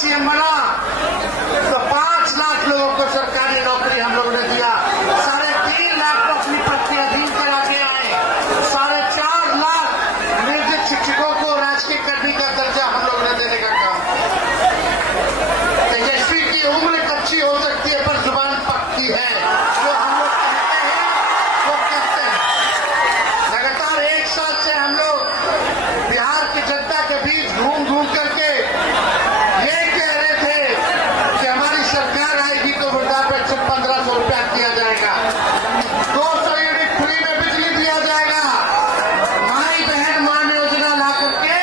CM बना तो 5 लाख लोगों को सरकारी नौकरी हम लोगों ने दिया, 3.5 लाख को अपनी पद के अधीन करा के आए, 4.5 लाख नियोजित शिक्षकों को राजकीय कर्मी का दर्जा हम लोगों ने देने का काम किया। तेजस्वी की उम्र कच्ची हो सकती है पर जुबान पक्की है, जो हम लोग कहते हैं वो करते हैं। लगातार 1 साल से हम लोग बिहार की जनता के बीच घूम घूम करके ये कह रहे थे कि हमारी सरकार आएगी तो वृद्धा पेंशन 1500 रुपया दिया जाएगा, 200 यूनिट फ्री में बिजली दिया जाएगा, माई बहन मान योजना ला करके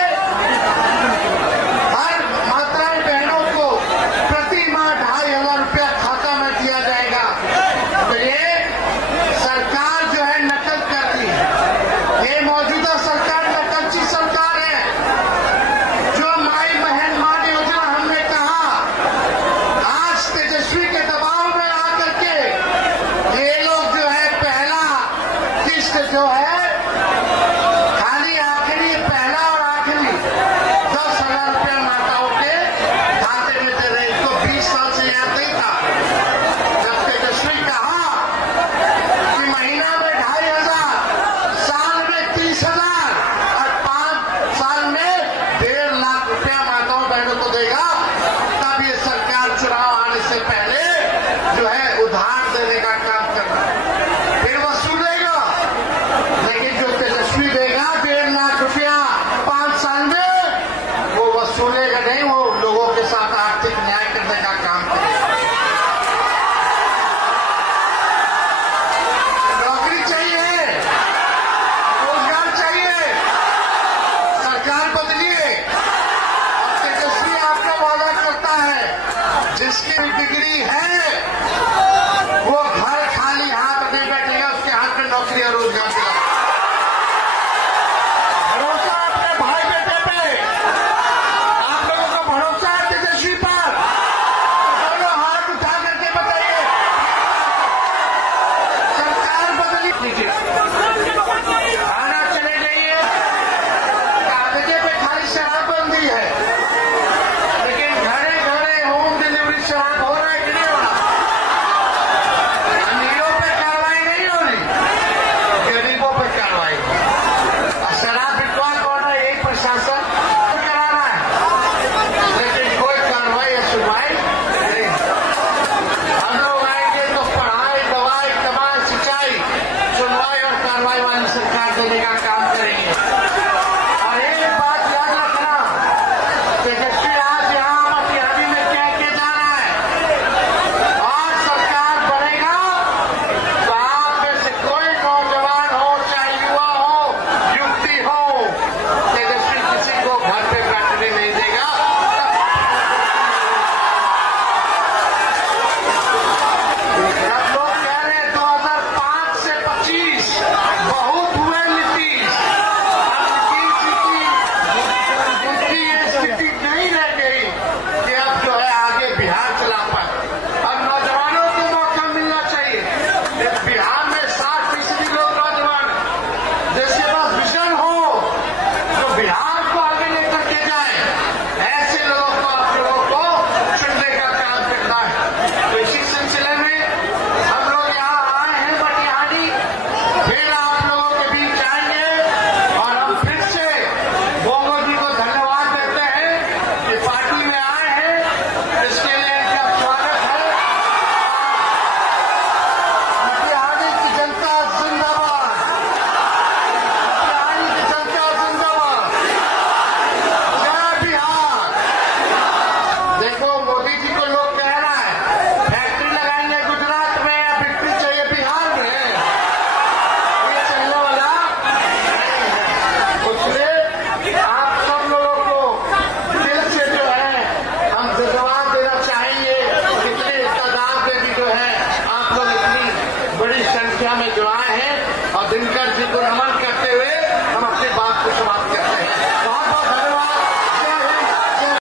हर माताएं बहनों को प्रति माह 2500 रुपया खाता में दिया जाएगा। तो ये सरकार जो है नकल कर रही है, ये मौजूदा सरकार नकलची सरकार है। जो माई बहन मान योजना हमने कहा, आज तेजस्वी के दबाव में आकर के ये लोग जो है पहला किस्त जो है खाली आखिरी पहला और आखिरी 10,000 रुपया माताओं के खाते में दे रहे। इसको 20 साल से याद नहीं था। जब तेजस्वी कहा कि महीना में 2,500, साल में 30,000 और 5 साल में 1.5 लाख रुपया माताओं बहनों को देगा, तब ये सरकार चुनाव आने से पहले जो है उधार देने का काम कर रहा है, फिर वसूलेगा। लेकिन जो तेजस्वी देगा 1.5 लाख रुपया 5 साल में, वो वसूलेगा नहीं, वो लोगों के साथ आर्थिक न्याय करने का काम करेगा। नौकरी चाहिए, रोजगार चाहिए, सरकार बदलिए। और तेजस्वी आपका वादा करता है जिसकी डिग्री है वो